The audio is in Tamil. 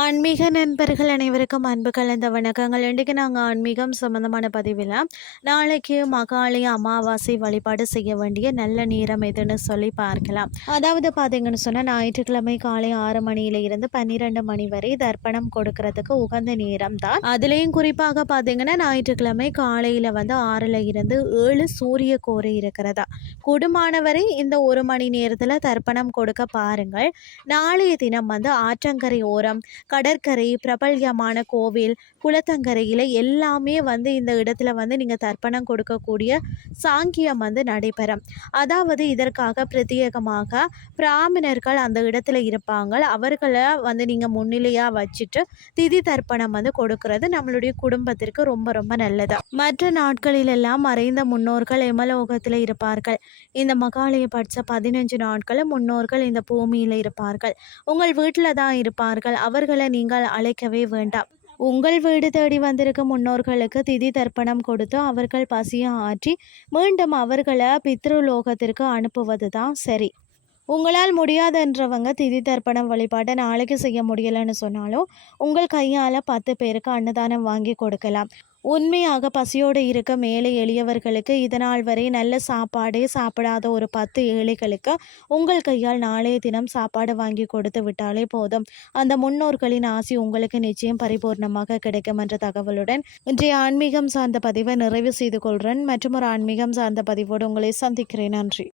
ஆன்மீக நண்பர்கள் அனைவருக்கும் அன்பு கலந்த வணக்கங்கள். இன்றைக்கு நாங்கள் ஆன்மீகம் சம்மந்தமான பதிவில் நாளைக்கு மகாலய அமாவாசை வழிபாடு செய்ய வேண்டிய நல்ல நேரம் எதுன்னு சொல்லி பார்க்கலாம். அதாவது பார்த்தீங்கன்னு சொன்னால் ஞாயிற்றுக்கிழமை காலை ஆறு மணியில இருந்து பன்னிரெண்டு மணி வரை தர்ப்பணம் கொடுக்கறதுக்கு உகந்த நேரம் தான். அதுலேயும் குறிப்பாக பார்த்தீங்கன்னா ஞாயிற்றுக்கிழமை காலையில் வந்து ஆறில் இருந்து ஏழு சூரிய கோரை இருக்கிறதா. குடும்பமானவரை இந்த ஒரு மணி நேரத்தில் தர்ப்பணம் கொடுக்க பாருங்கள். நாளைய தினம் வந்து ஆற்றங்கரை ஓரம் கடற்கரை பிரபல்யமான கோவில் குளத்தங்கரையில் எல்லாமே வந்து இந்த இடத்துல வந்து நீங்கள் தர்ப்பணம் கொடுக்கக்கூடிய சாங்கியம் வந்து நடைபெறும். அதாவது இதற்காக பிரத்யேகமாக பிராமணர்கள் அந்த இடத்துல இருப்பாங்க. அவர்களை வந்து நீங்கள் முன்னிலையாக வச்சுட்டு திதி தர்ப்பணம் வந்து கொடுக்கறது நம்மளுடைய குடும்பத்திற்கு ரொம்ப ரொம்ப நல்லது. மற்ற நாட்களிலெல்லாம் மறைந்த முன்னோர்கள் எமலோகத்தில் இருப்பார்கள். இந்த மகாலய பட்ச பதினஞ்சு நாட்களும் முன்னோர்கள் இந்த பூமியில் இருப்பார்கள். உங்கள் வீட்டில் தான் இருப்பார்கள். அவர்கள் நீங்கள் அழைக்கவே வேண்டாம். உங்கள் வீடு தேடி வந்திருக்கும் முன்னோர்களுக்கு திதி தர்ப்பணம் கொடுத்து அவர்கள் பசியை ஆற்றி மீண்டும் அவர்களை பித்ருலோகத்திற்கு அனுப்புவது தான் சரி. உங்களால் முடியாதுன்றவங்க திதி தர்ப்பணம் வழிபாட்டை நாளைக்கு செய்ய முடியலைன்னு சொன்னாலும் உங்கள் கையால் பத்து பேருக்கு அன்னதானம் வாங்கி கொடுக்கலாம். உண்மையாக பசியோடு இருக்க மேலே எளியவர்களுக்கு இதனால் வரை நல்ல சாப்பாடே சாப்பிடாத ஒரு பத்து ஏழைகளுக்கு உங்கள் கையால் நாளைய தினம் சாப்பாடு வாங்கி கொடுத்து விட்டாலே போதும். அந்த முன்னோர்களின் ஆசி உங்களுக்கு நிச்சயம் பரிபூர்ணமாக கிடைக்கும் என்ற தகவலுடன் இன்றைய ஆன்மீகம் சார்ந்த பதிவை நிறைவு செய்து கொள்கிறேன் மற்றும் ஒரு ஆன்மீகம் சார்ந்த பதிவோடு உங்களை சந்திக்கிறேன். நன்றி.